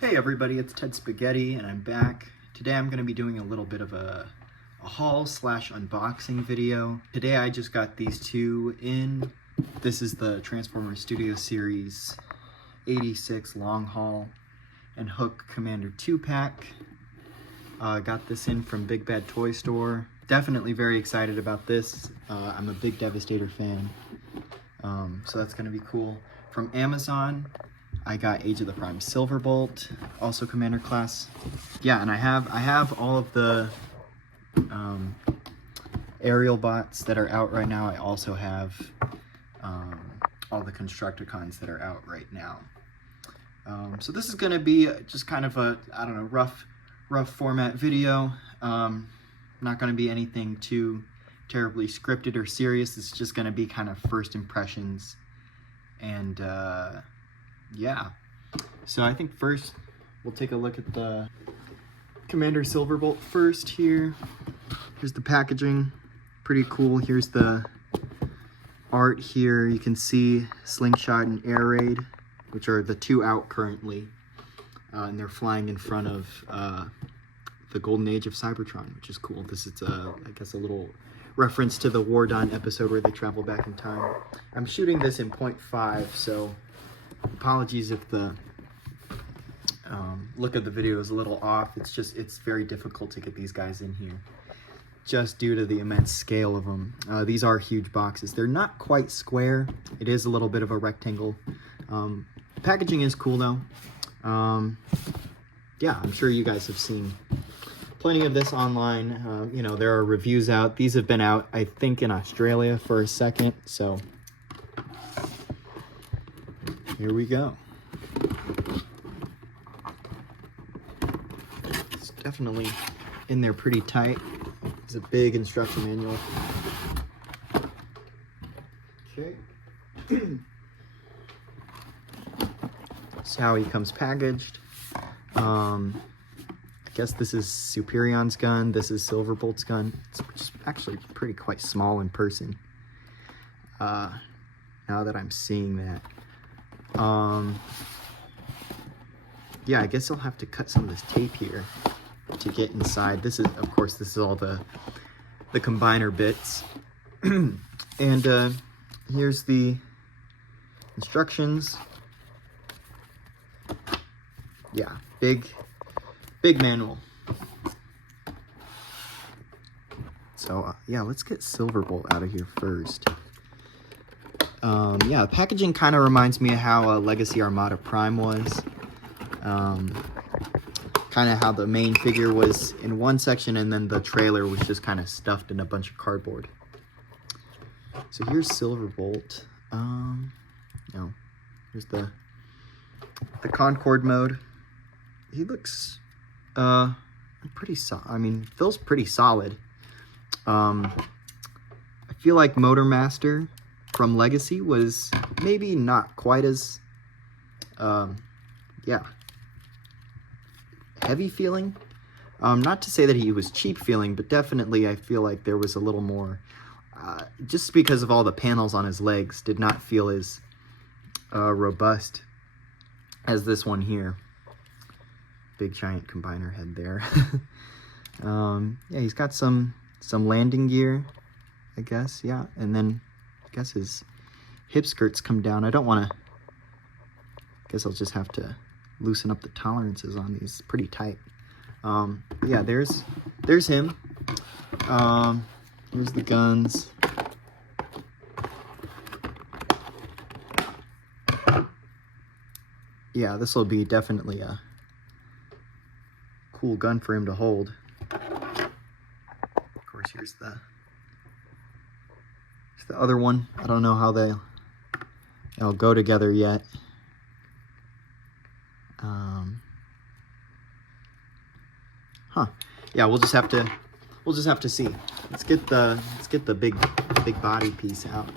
Hey everybody, it's Ted Spaghetti and I'm back. Today I'm going to be doing a little bit of a haul slash unboxing video. Today I just got these two in. This is the Transformers Studio Series 86 Long Haul and Hook Commander 2-pack. Got this in from Big Bad Toy Store. Definitely very excited about this. I'm a big Devastator fan, so that's going to be cool. From Amazon, I got Age of the Prime Silverbolt, also Commander class. Yeah, and I have all of the aerial bots that are out right now. I also have all the Constructicons that are out right now. So this is going to be just kind of a, I don't know, rough format video. Not going to be anything too terribly scripted or serious. It's just going to be kind of first impressions. And yeah, so I think first we'll take a look at the Commander Silverbolt first here. Here's the packaging, pretty cool. Here's the art here. You can see Slingshot and Air Raid, which are the two out currently, and they're flying in front of the Golden Age of Cybertron, which is cool. This is, I guess, a little reference to the War Dawn episode where they travel back in time. I'm shooting this in 0.5, so apologies if the look of the video is a little off. It's very difficult to get these guys in here just due to the immense scale of them. These are huge boxes. They're not quite square. It is a little bit of a rectangle. Packaging is cool though. Yeah, I'm sure you guys have seen plenty of this online. You know, there are reviews out. These have been out, I think, in Australia for a second, so here we go. It's definitely in there pretty tight. It's a big instruction manual. Okay. That's how he comes packaged. I guess this is Superion's gun. This is Silverbolt's gun. It's actually quite small in person. Now that I'm seeing that. Yeah, I guess I'll have to cut some of this tape here to get inside. This is, of course, this is all the combiner bits. And here's the instructions. Yeah, big manual. So yeah, let's get Silverbolt out of here first. Yeah, the packaging kind of reminds me of how Legacy Armada Prime was. Kind of how the main figure was in one section and then the trailer was just kind of stuffed in a bunch of cardboard. So here's Silverbolt. No, here's the Concord mode. He looks pretty solid. I mean, feels pretty solid. I feel like Motormaster from Legacy was maybe not quite as yeah, heavy feeling. Not to say that he was cheap feeling, but definitely I feel like there was a little more, just because of all the panels on his legs, did not feel as robust as this one here. Big giant combiner head there. Yeah, he's got some landing gear, I guess. Yeah, and then I guess his hip skirts come down. I don't want to, guess I'll just have to loosen up the tolerances on these. Pretty tight. Yeah, there's him. Here's the guns. Yeah, this will be definitely a cool gun for him to hold. Of course, here's the other one. I don't know how they'll go together yet. Yeah, we'll just have to see. Let's get the big body piece out.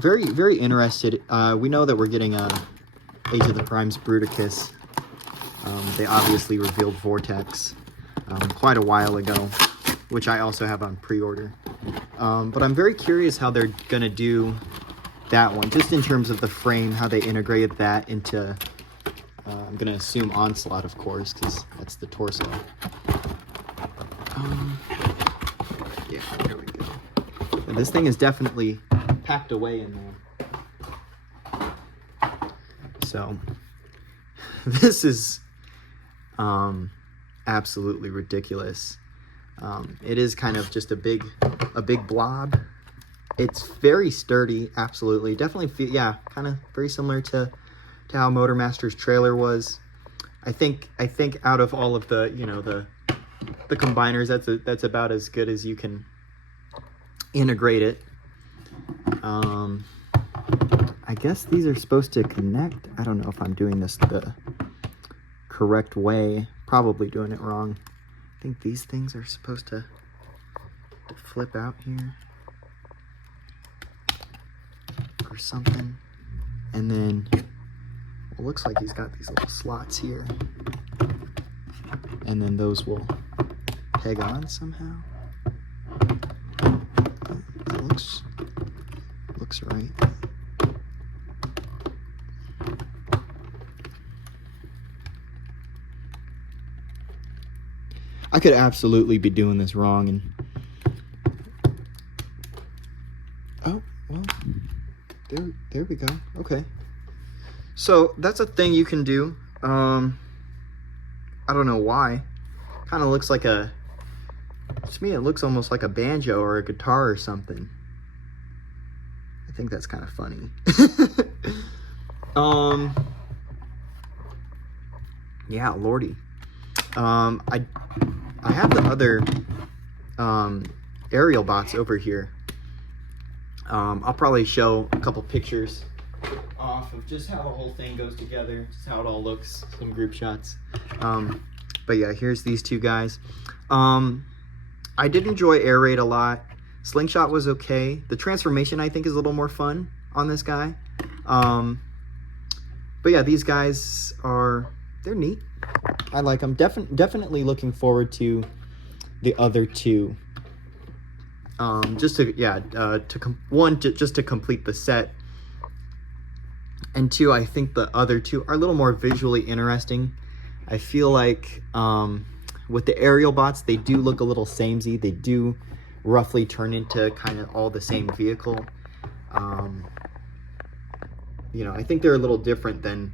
Very interested. We know that we're getting Age of the Prime's Bruticus. They obviously revealed Vortex quite a while ago, which I also have on pre-order. But I'm very curious how they're gonna do that one, just in terms of the frame, how they integrated that into, I'm going to assume Onslaught, of course, because that's the torso. Yeah, there we go. And this thing is definitely packed away in there. So, this is absolutely ridiculous. It is kind of just a big blob. It's very sturdy, absolutely. Definitely, yeah, kind of very similar to how Motormaster's trailer was. I think out of all of the, you know, the combiners, that's about as good as you can integrate it. I guess these are supposed to connect. I don't know if I'm doing this the correct way. Probably doing it wrong. I think these things are supposed to flip out here or something. And then it looks like he's got these little slots here. And then those will peg on somehow. That looks right. I could absolutely be doing this wrong, and oh well, there we go. Okay, so that's a thing you can do. I don't know why. Kind of looks like to me it looks almost like a banjo or a guitar or something. I think that's kind of funny. Yeah, lordy. I have the other aerial bots over here. I'll probably show a couple pictures off of just how the whole thing goes together, just how it all looks, some group shots. But yeah, here's these two guys. I did enjoy Air Raid a lot. Slingshot was okay. The transformation, I think, is a little more fun on this guy. But yeah, these guys they're neat. I like them. Definitely looking forward to the other two. Just to complete the set, and two, I think the other two are a little more visually interesting. I feel like with the aerial bots, they do look a little samey. They do roughly turn into kind of all the same vehicle. You know, I think they're a little different than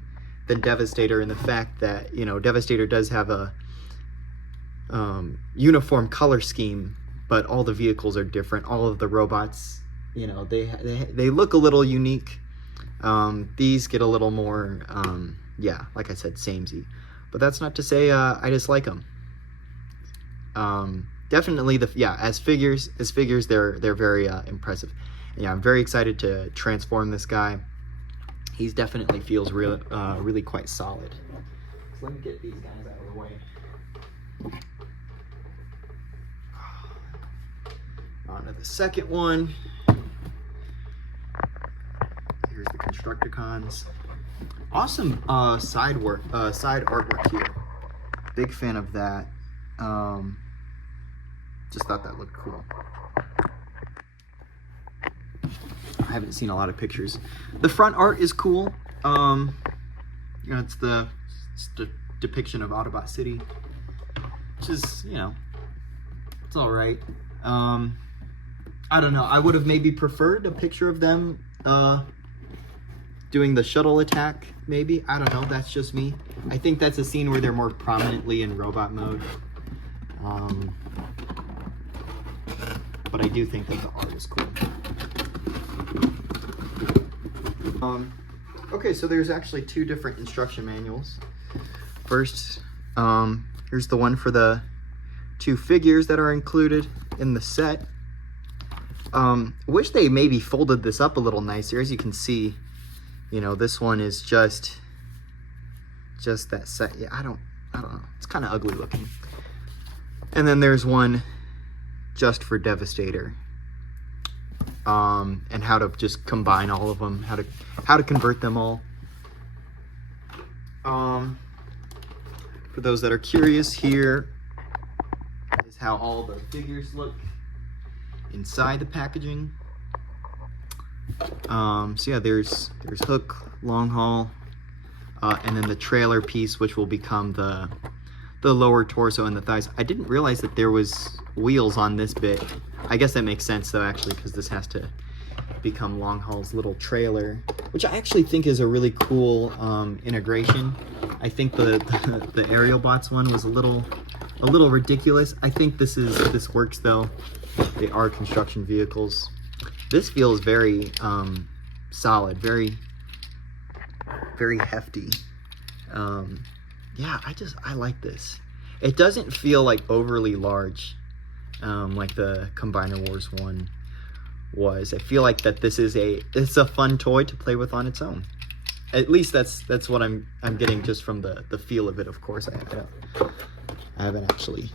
Devastator in the fact that, you know, Devastator does have a uniform color scheme, but all the vehicles are different. All of the robots, you know, they look a little unique. These get a little more, yeah, like I said, samey. But that's not to say I dislike them. Definitely as figures they're very impressive. And yeah, I'm very excited to transform this guy. He definitely feels really quite solid. So let me get these guys out of the way. On to the second one. Here's the Constructicons. Awesome side artwork here. Big fan of that. Just thought that looked cool. I haven't seen a lot of pictures. The front art is cool. You know, it's the depiction of Autobot City, which is, you know, it's all right. I don't know. I would have maybe preferred a picture of them doing the shuttle attack, maybe. I don't know. That's just me. I think that's a scene where they're more prominently in robot mode. But I do think that the art is cool. Okay, so there's actually two different instruction manuals. First, here's the one for the two figures that are included in the set. Wish they maybe folded this up a little nicer. As you can see, you know, this one is just that set. Yeah, I don't know. It's kind of ugly looking. And then there's one just for Devastator. And how to just combine all of them, how to convert them all. For those that are curious, here is how all the figures look inside the packaging. So yeah, there's hook, long haul, and then the trailer piece, which will become the lower torso and the thighs. I didn't realize that there was wheels on this bit. I guess that makes sense though, actually, because this has to become long haul's little trailer, which I actually think is a really cool integration. I think the Aerialbots one was a little ridiculous. I think this works though. They are construction vehicles. This feels very solid, very hefty. Yeah, I like this. It doesn't feel like overly large, like the Combiner Wars one was. I feel like that it's a fun toy to play with on its own. At least that's what I'm getting just from the feel of it. Of course, I haven't actually,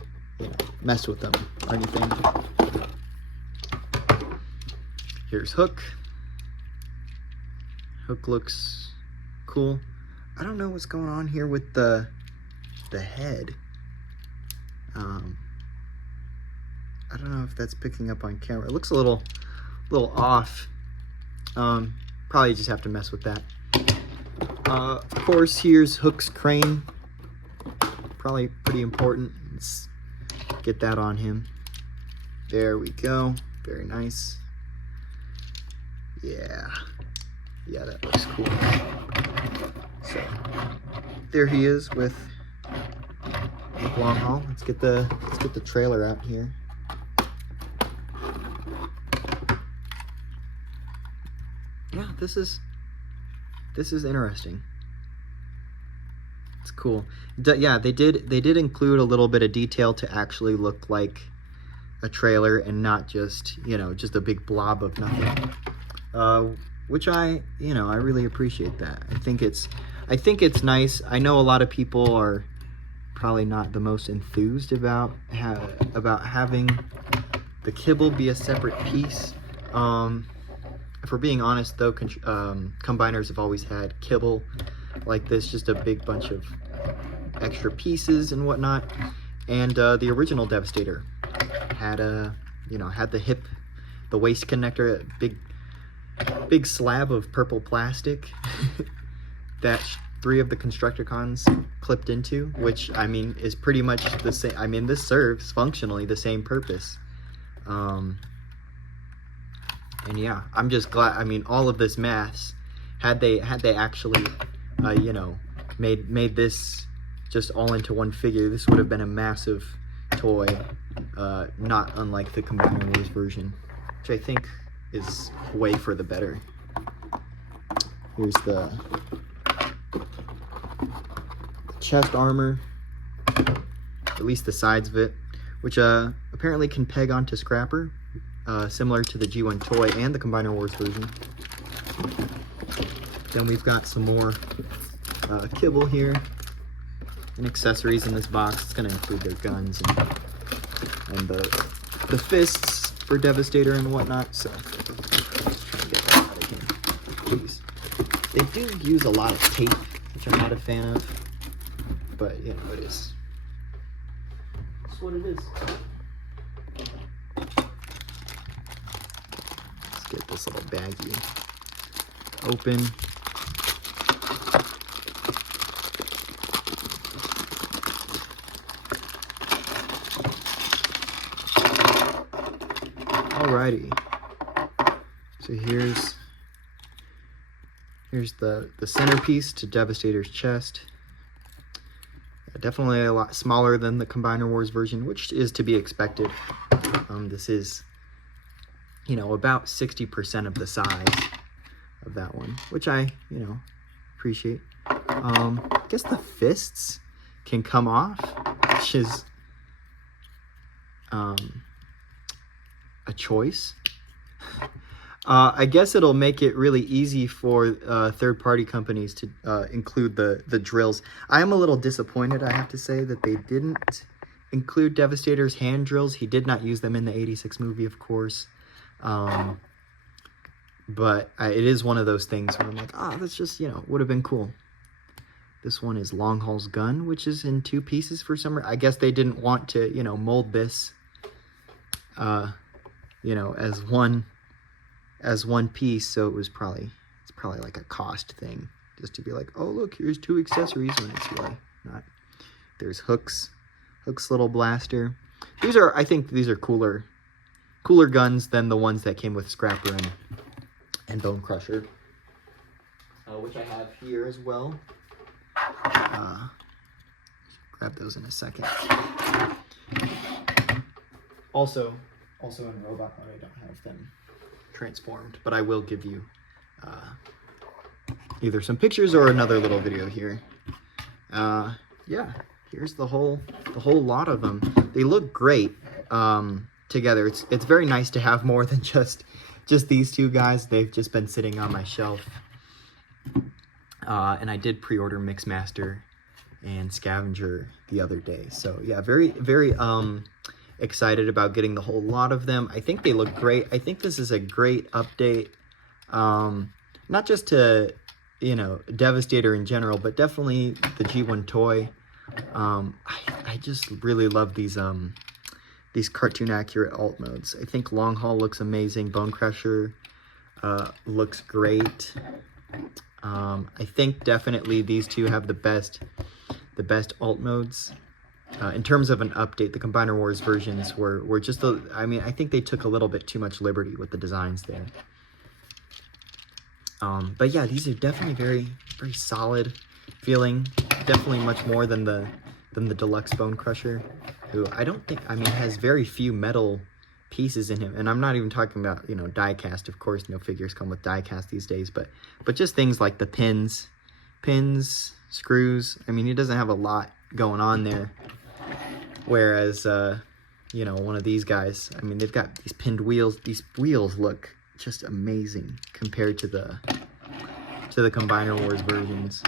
messed with them or anything. Here's Hook. Hook looks cool. I don't know what's going on here with the head. I don't know if that's picking up on camera. It looks a little off. Probably just have to mess with that. Of course, here's Hook's crane. Probably pretty important. Let's get that on him. There we go. Very nice. Yeah, that looks cool. So there he is with long haul. Let's get the trailer out here. Yeah, this is interesting. It's cool. Yeah, they did include a little bit of detail to actually look like a trailer and not just, just a big blob of nothing. Which I really appreciate that. I think it's nice. I know a lot of people are probably not the most enthused about having the kibble be a separate piece. If we're being honest though, combiners have always had kibble like this, just a big bunch of extra pieces and whatnot. And the original Devastator had had the hip, the waist connector, a big slab of purple plastic that 3 of the Constructicons clipped into, which I mean is pretty much the same. I mean, this serves functionally the same purpose. And yeah, I'm just glad. I mean, all of this mass, had they actually made this just all into one figure, this would have been a massive toy, not unlike the Combiner Wars version, which I think is way for the better. Here's the chest armor, at least the sides of it, which apparently can peg onto Scrapper, similar to the G1 toy and the Combiner Wars version. Then we've got some more kibble here and accessories in this box. It's going to include their guns and the fists for Devastator and whatnot. So get that out of here. Jeez. They do use a lot of tape, which I'm not a fan of, but it is. That's what it is. Let's get this little baggie open. Alrighty, so here's the centerpiece to Devastator's chest. Definitely a lot smaller than the Combiner Wars version, which is to be expected. This is, about 60% of the size of that one, which I, appreciate. I guess the fists can come off, which is a choice. I guess it'll make it really easy for third-party companies to include the drills. I am a little disappointed, I have to say, that they didn't include Devastator's hand drills. He did not use them in the 86 movie, of course. But it is one of those things where I'm like, that's just, would have been cool. This one is Long Haul's gun, which is in 2 pieces for some reason. I guess they didn't want to, mold this, as as one piece, so it's probably like a cost thing, just to be like, oh look, here's 2 accessories, when it's really not. There's Hook's little blaster. I think these are cooler guns than the ones that came with Scrapper and Bone Crusher, which I have here as well. Grab those in a second. Also in robot mode, I don't have them transformed, but I will give you either some pictures or another little video here. Yeah, here's the whole lot of them. They look great together. It's very nice to have more than just these 2 guys. They've just been sitting on my shelf. And I did pre-order Mixmaster and Scavenger the other day. So yeah, very, very excited about getting the whole lot of them. I think they look great. I think this is a great update. Not just to, you know, Devastator in general, but definitely the G1 toy. I just really love these cartoon accurate alt modes. I think Long Haul looks amazing. Bone Crusher looks great. I think definitely these 2 have the best alt modes. In terms of an update, the Combiner Wars versions were just I mean, I think they took a little bit too much liberty with the designs there. But yeah, these are definitely very, very solid feeling. Definitely much more than the Deluxe Bone Crusher, who I don't think, I mean, has very few metal pieces in him. And I'm not even talking about, you know, die cast. Of course, no figures come with die cast these days, but just things like the pins, screws. I mean, he doesn't have a lot going on there. Whereas, you know, one of these guys, I mean, they've got these pinned wheels. These wheels look just amazing compared to the Combiner Wars versions.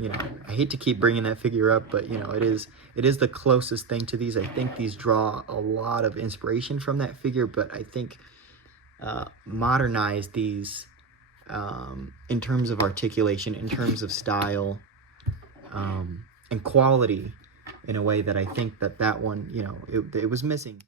You know, I hate to keep bringing that figure up, but you know, it is the closest thing to these. I think these draw a lot of inspiration from that figure, but I think modernize these in terms of articulation, in terms of style, and quality, in a way that I think that one, you know, it was missing.